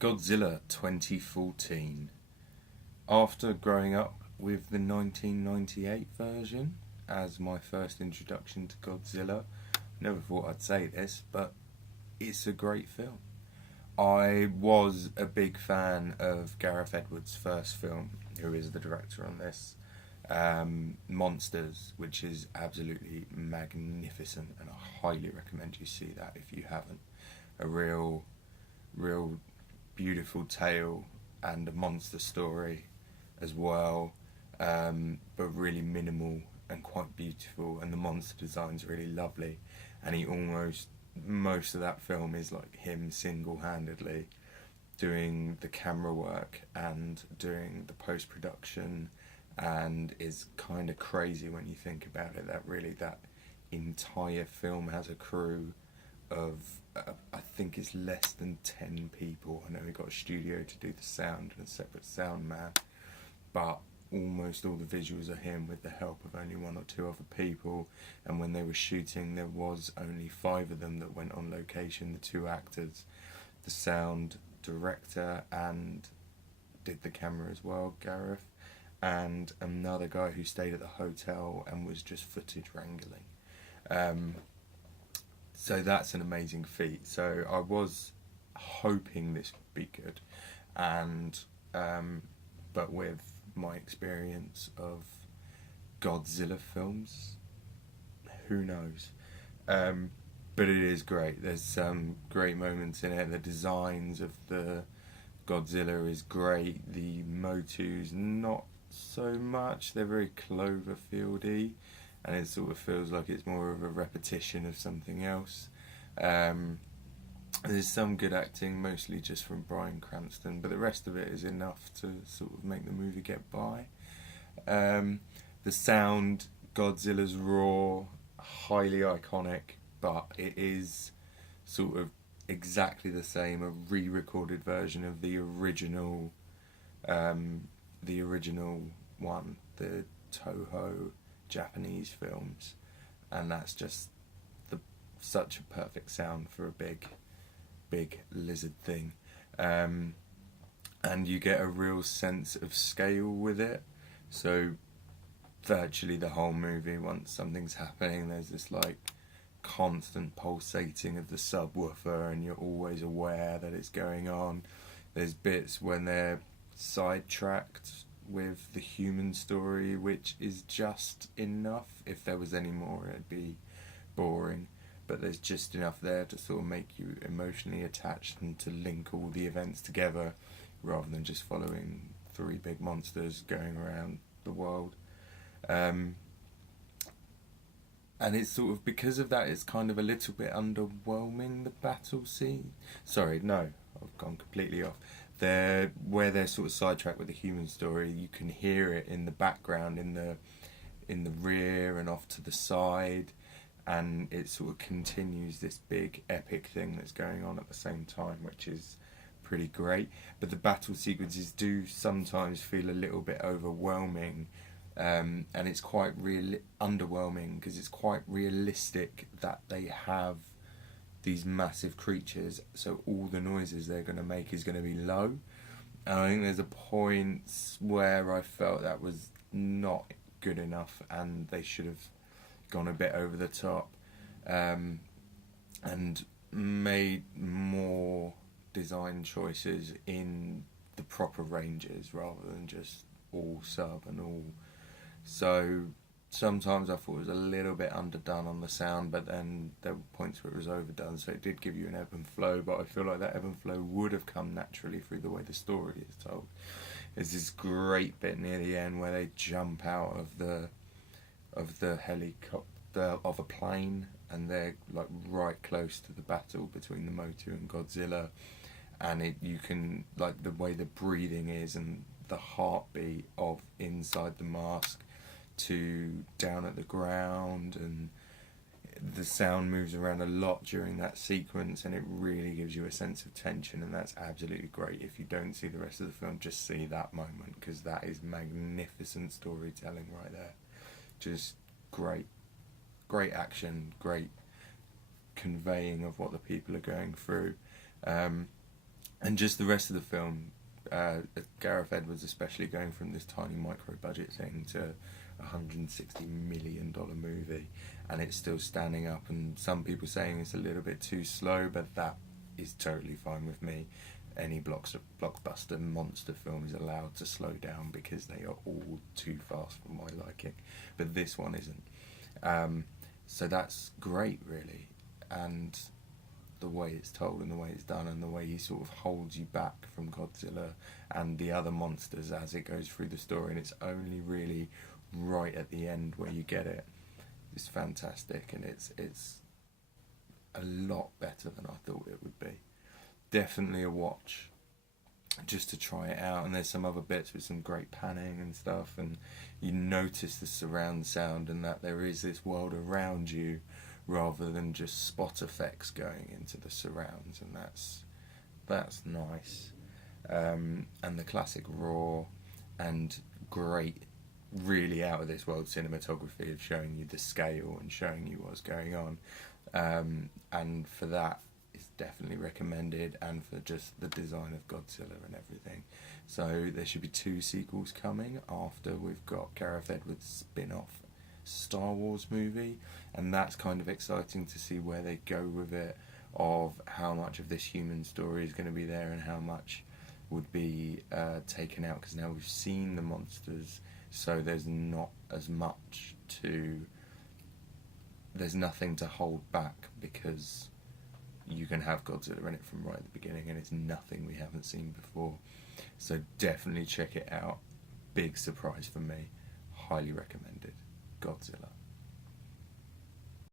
Godzilla 2014. After growing up with the 1998 version as my first introduction to Godzilla, never thought I'd say this, but it's a great film. I was a big fan of Gareth Edwards' first film, who is the director on this, Monsters, which is absolutely magnificent, and I highly recommend you see that if you haven't. A real beautiful tale and a monster story as well, but really minimal and quite beautiful, and the monster design's really lovely, and he almost most of that film is like him single-handedly doing the camera work and doing the post-production, and is kind of crazy when you think about it, that really that entire film has a crew of I think it's less than 10 people. I know we got a studio to do the sound and a separate sound man, but almost all the visuals are him with the help of only one or two other people. And when they were shooting, there was only 5 of them that went on location: the 2 actors, the sound director, and did the camera as well, Gareth, and another guy who stayed at the hotel and was just footage wrangling. So that's an amazing feat. So I was hoping this would be good, and but with my experience of Godzilla films, who knows? But it is great. There's some great moments in it. The designs of the Godzilla is great. The Motus not so much. They're very Cloverfieldy, and it sort of feels like it's more of a repetition of something else. There's some good acting, mostly just from Bryan Cranston, but the rest of it is enough to sort of make the movie get by. The sound, Godzilla's roar, highly iconic, but it is sort of exactly the same, a re-recorded version of the original one, the Toho Japanese films, and that's just such a perfect sound for a big lizard thing, and you get a real sense of scale with it. So virtually the whole movie, once something's happening, there's this like constant pulsating of the subwoofer, and you're always aware that it's going on. There's bits when they're sidetracked with the human story, which is just enough. If there was any more, it'd be boring, but there's just enough there to sort of make you emotionally attached and to link all the events together, rather than just following 3 big monsters going around the world. And it's sort of, because of that, it's kind of a little bit underwhelming, the battle scene. Sorry, no, I've gone completely off. Where they're sort of sidetracked with the human story, you can hear it in the background, in the rear and off to the side, and it sort of continues this big epic thing that's going on at the same time, which is pretty great. But the battle sequences do sometimes feel a little bit overwhelming, and it's quite underwhelming, because it's quite realistic that they have these massive creatures, so all the noises they're going to make is going to be low. And I think there's a point where I felt that was not good enough, and they should have gone a bit over the top, and made more design choices in the proper ranges rather than just all sub and all. So sometimes I thought it was a little bit underdone on the sound, but then there were points where it was overdone, so it did give you an ebb and flow, but I feel like that ebb and flow would have come naturally through the way the story is told. There's this great bit near the end where they jump out of the helicopter, of a plane, and they're like right close to the battle between the Motu and Godzilla, and you can, like, the way the breathing is and the heartbeat of inside the mask to down at the ground, and the sound moves around a lot during that sequence, and it really gives you a sense of tension, and that's absolutely great. If you don't see the rest of the film, just see that moment, because that is magnificent storytelling right there. Just great action, great conveying of what the people are going through. And just the rest of the film, Gareth Edwards especially, going from this tiny micro budget thing to $160 million movie, and it's still standing up. And some people saying it's a little bit too slow, but that is totally fine with me. Any blockbuster monster film is allowed to slow down because they are all too fast for my liking, but this one isn't. So that's great, really, and the way it's told and the way it's done and the way he sort of holds you back from Godzilla and the other monsters as it goes through the story, and it's only really right at the end where you get it. It's fantastic, and it's a lot better than I thought it would be. Definitely a watch just to try it out. And there's some other bits with some great panning and stuff, and you notice the surround sound and that there is this world around you rather than just spot effects going into the surrounds, and that's nice. And the classic raw and great, really out of this world cinematography of showing you the scale and showing you what's going on, and for that it's definitely recommended, and for just the design of Godzilla and everything. So there should be 2 sequels coming after we've got Gareth Edwards' spin-off Star Wars movie, and that's kind of exciting to see where they go with it, of how much of this human story is going to be there and how much would be taken out, because now we've seen the monsters, so there's not as much to, there's nothing to hold back, because you can have Godzilla in it from right at the beginning and it's nothing we haven't seen before. So definitely check it out. Big surprise for me. Highly recommended. Godzilla.